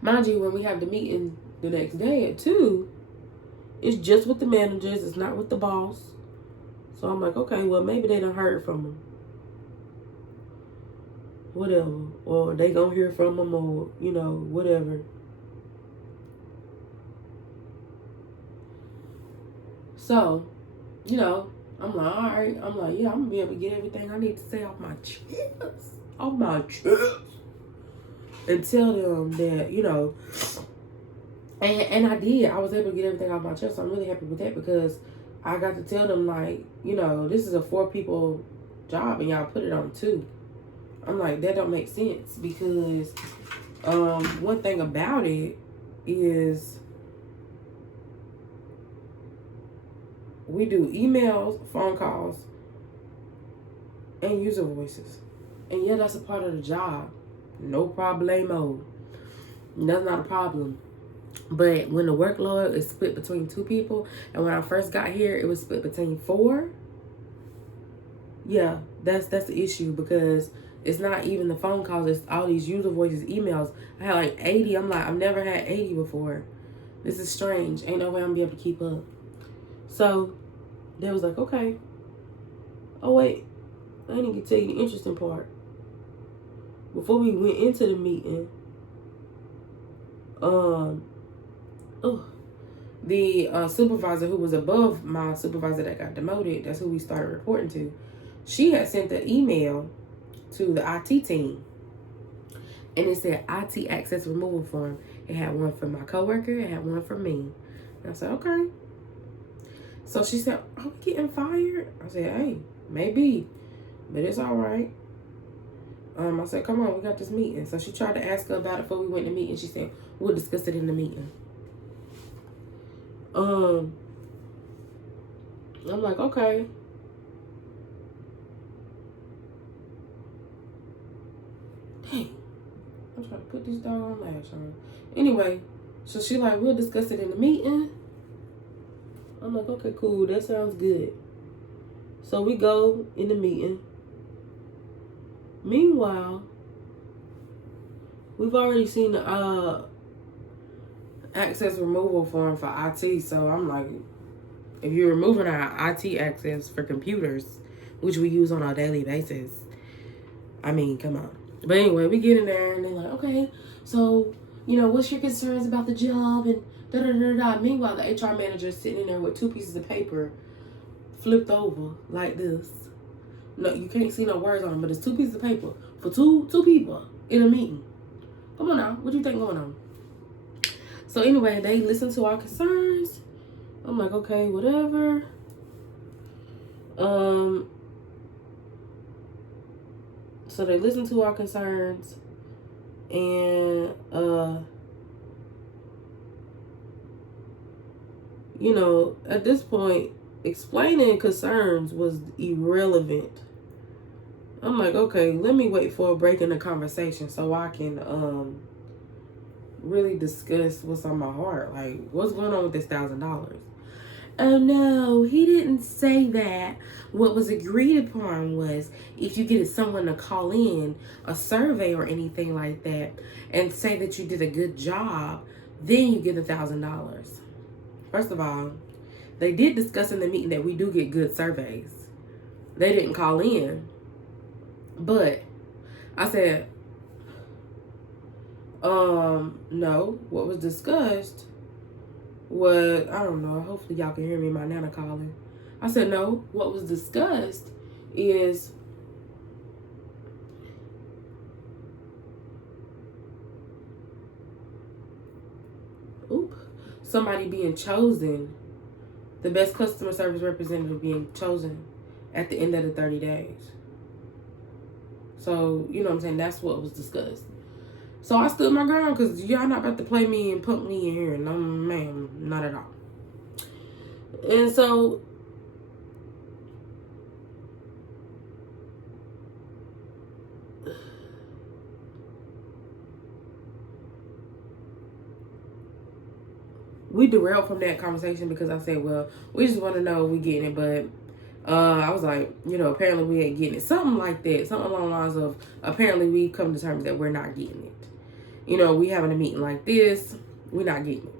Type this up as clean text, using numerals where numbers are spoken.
Mind you, when we have the meeting the next day at 2, it's just with the managers. It's not with the boss. So I'm like, okay, well, maybe they done heard from them. Whatever. Or they gonna hear from them or, whatever. So, I'm like, all right. I'm like, yeah, I'm gonna be able to get everything I need to say off my chest. Off my chest. And tell them that, and I did. I was able to get everything off my chest. So I'm really happy with that because I got to tell them, like, this is a 4 people job and y'all put it on 2. I'm like, that don't make sense because one thing about it is we do emails, phone calls, and user voices. And yeah, that's a part of the job. No problemo. That's not a problem. But when the workload is split between 2 people, and when I first got here, it was split between 4. Yeah, that's the issue because it's not even the phone calls. It's all these user voices, emails. I had like 80. I'm like, I've never had 80 before. This is strange. Ain't no way I'm gonna be able to keep up. So they was like, okay. Oh wait, I didn't get to tell you the interesting part. Before we went into the meeting, the supervisor who was above my supervisor that got demoted, that's who we started reporting to, she had sent the email to the IT team. And it said IT access removal form. It had one for my coworker, it had one for me. And I said, okay. So she said, are we getting fired? I said, hey, maybe, but it's all right. I said, come on, we got this meeting. So she tried to ask her about it before we went to meeting. She said, we'll discuss it in the meeting. I'm like, okay. Dang. I'm trying to put this dog on lash on. Anyway, so she like, we'll discuss it in the meeting. I'm like, okay, cool. That sounds good. So we go in the meeting. Meanwhile, we've already seen the access removal form for IT. So I'm like, if you're removing our IT access for computers, which we use on a daily basis, I mean, come on. But anyway, we get in there and they're like, okay, so, what's your concerns about the job and da-da-da-da. Meanwhile, the HR manager is sitting in there with 2 pieces of paper flipped over like this. No, you can't see no words on them, but it's 2 pieces of paper for two people in a meeting. Come on now, what do you think going on? So anyway, they listen to our concerns. I'm like, okay, whatever. So they listen to our concerns, and at this point, explaining concerns was irrelevant. I'm like, okay, let me wait for a break in the conversation so I can really discuss what's on my heart. Like, what's going on with this $1,000? Oh no, he didn't say that. What was agreed upon was if you get someone to call in a survey or anything like that and say that you did a good job, then you get $1,000. First of all, they did discuss in the meeting that we do get good surveys. They didn't call in. But I said, no, what was discussed was, I don't know, hopefully y'all can hear me, my nana calling. I said, no, what was discussed is somebody being chosen, the best customer service representative being chosen at the end of the 30 days. So, you know what I'm saying? That's what was discussed. So I stood my ground because y'all not about to play me and put me in here. No, ma'am, not at all. And so we derailed from that conversation because I said, well, we just want to know if we getting it. But I was like, apparently we ain't getting it. Something like that. Something along the lines of, apparently we come to terms that we're not getting it. you know, we having a meeting like this, we're not getting it.